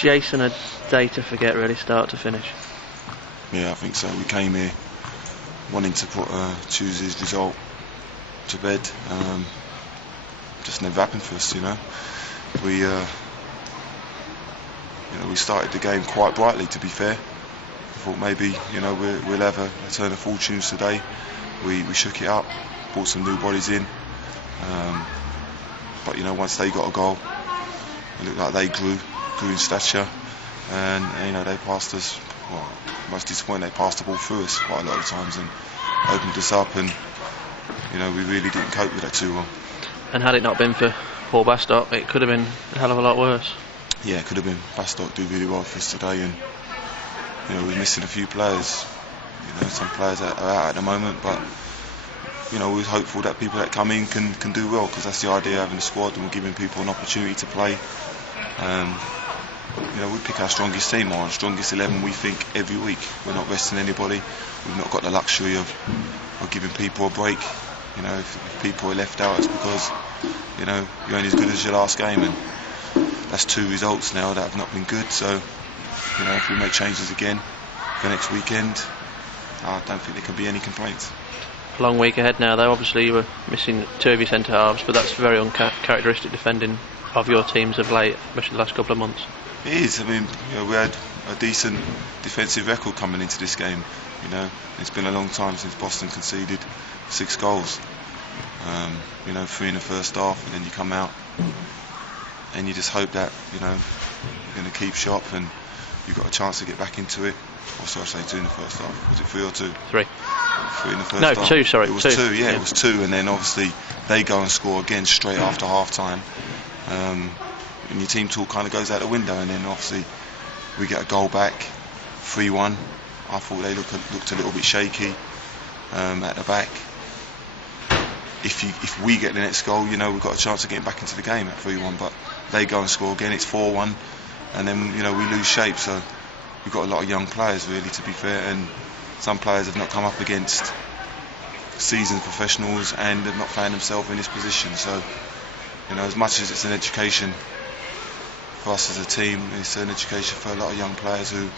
Jason a day to forget, really, start to finish? Yeah, I think so. We came here wanting to put Tuesday's result to bed. Just never happened for us, you know. We started the game quite brightly, to be fair. I thought maybe, we'll have a turn of fortunes today. We shook it up, brought some new bodies in. But once they got a goal, it looked like they grew in stature, and they passed us. Well, most disappointing, they passed the ball through us quite a lot of times and opened us up, and we really didn't cope with that too well. And had it not been for Paul Bastock, it could have been a hell of a lot worse. Yeah, it could have been. Bastock did really well for us today, and we're missing a few players. Some players are out at the moment, but we're hopeful that people that come in can do well, because that's the idea of having a squad, and we're giving people an opportunity to play. We pick our strongest team, or our strongest 11, we think, every week. We're not resting anybody. We've not got the luxury of giving people a break. If people are left out, it's because you're only as good as your last game, and that's 2 results now that have not been good. So if we make changes again for next weekend, I don't think there can be any complaints. Long week ahead now, though. Obviously you were missing 2 of your centre halves, but that's very uncharacteristic defending of your teams of late, especially the last couple of months. It is. I mean, we had a decent defensive record coming into this game. It's been a long time since Boston conceded 6 goals. 3 in the first half, and then you come out and you just hope that you're going to keep sharp and you've got a chance to get back into it. Or so I say 2 in the first half. Was it 3 or 2? 3. 3 in the first half. No, 2. Sorry, it was 2. 2. Yeah, it was 2, and then obviously they go and score again straight after half time. And your team talk kind of goes out the window, and then obviously we get a goal back, 3-1. I thought they looked a little bit shaky at the back. If we get the next goal, we've got a chance of getting back into the game at 3-1, but they go and score again, it's 4-1, and then we lose shape. So we've got a lot of young players, really, to be fair, and some players have not come up against seasoned professionals and have not found themselves in this position. So as much as it's an education for us as a team, it's an education for a lot of young players who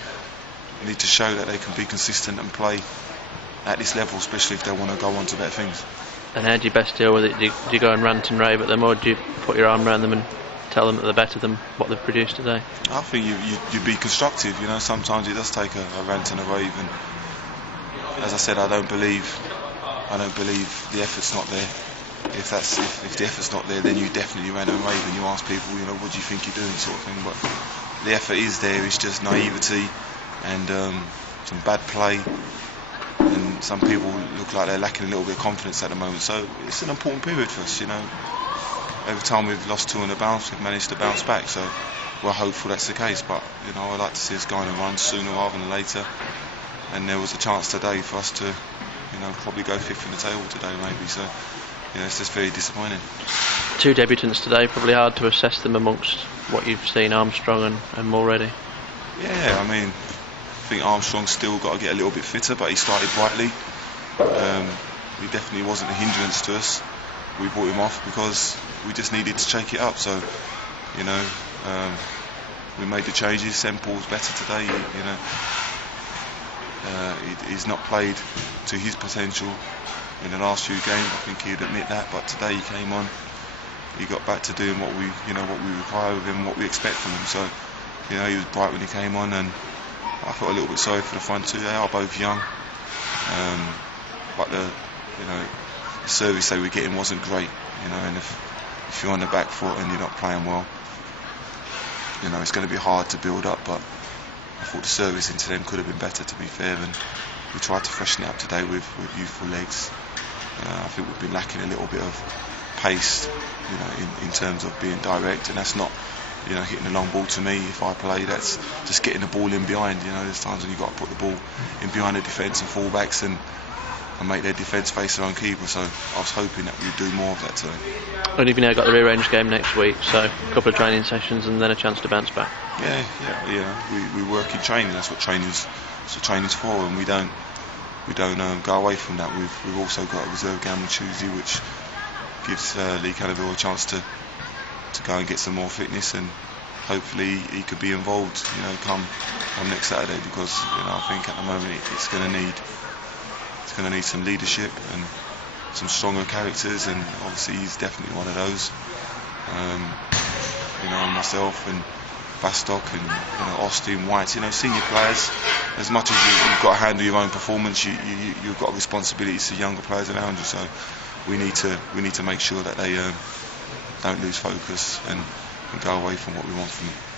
need to show that they can be consistent and play at this level, especially if they want to go on to better things. And how do you best deal with it? Do you go and rant and rave at them, or do you put your arm around them and tell them that they're better than what they've produced today? I think you be constructive. Sometimes it does take a rant and a rave, and as I said, I don't believe the effort's not there. If the effort's not there, then you definitely rant and rave and you ask people, what do you think you're doing, sort of thing. But the effort is there. It's just naivety and some bad play, and some people look like they're lacking a little bit of confidence at the moment. So it's an important period for us. Every time we've lost 2 on the bounce, we've managed to bounce back. So we're hopeful that's the case. But I'd like to see us go on a run sooner rather than later. And there was a chance today for us to, probably go 5th in the table today, maybe. So it's just very disappointing. 2 debutants today, probably hard to assess them amongst what you've seen Armstrong and Mulready. Yeah, I think Armstrong's still got to get a little bit fitter, but he started brightly. He definitely wasn't a hindrance to us. We brought him off because we just needed to shake it up. So, we made the changes. Semple's better today. He's not played to his potential in the last few games. I think he'd admit that. But today he came on. He got back to doing what we require of him, what we expect from him. So, he was bright when he came on, and I felt a little bit sorry for the front 2. They are both young, but the service they were getting wasn't great. And if you're on the back foot and you're not playing well, it's going to be hard to build up. But I thought the service into them could have been better, to be fair, and we tried to freshen it up today with youthful legs. I think we've been lacking a little bit of pace, in terms of being direct, and that's not hitting a long ball to me. If I play, that's just getting the ball in behind. There's times when you've got to put the ball in behind the defence and full-backs and make their defence face their own keeper. So I was hoping that we'd do more of that today. And you've now got the rearranged game next week, so a couple of training sessions and then a chance to bounce back. Yeah. We work in training. That's what training's for, and we don't go away from that. We've also got a reserve game on Tuesday, which gives Lee Canaville a chance to go and get some more fitness, and hopefully he could be involved, come next Saturday, because I think at the moment it's going to need some leadership and some stronger characters, and obviously he's definitely one of those. Myself and Bastock and Austin, White, senior players. As much as you've got to handle your own performance, you've got responsibilities to younger players around you. So we need to make sure that they don't lose focus and go away from what we want from them.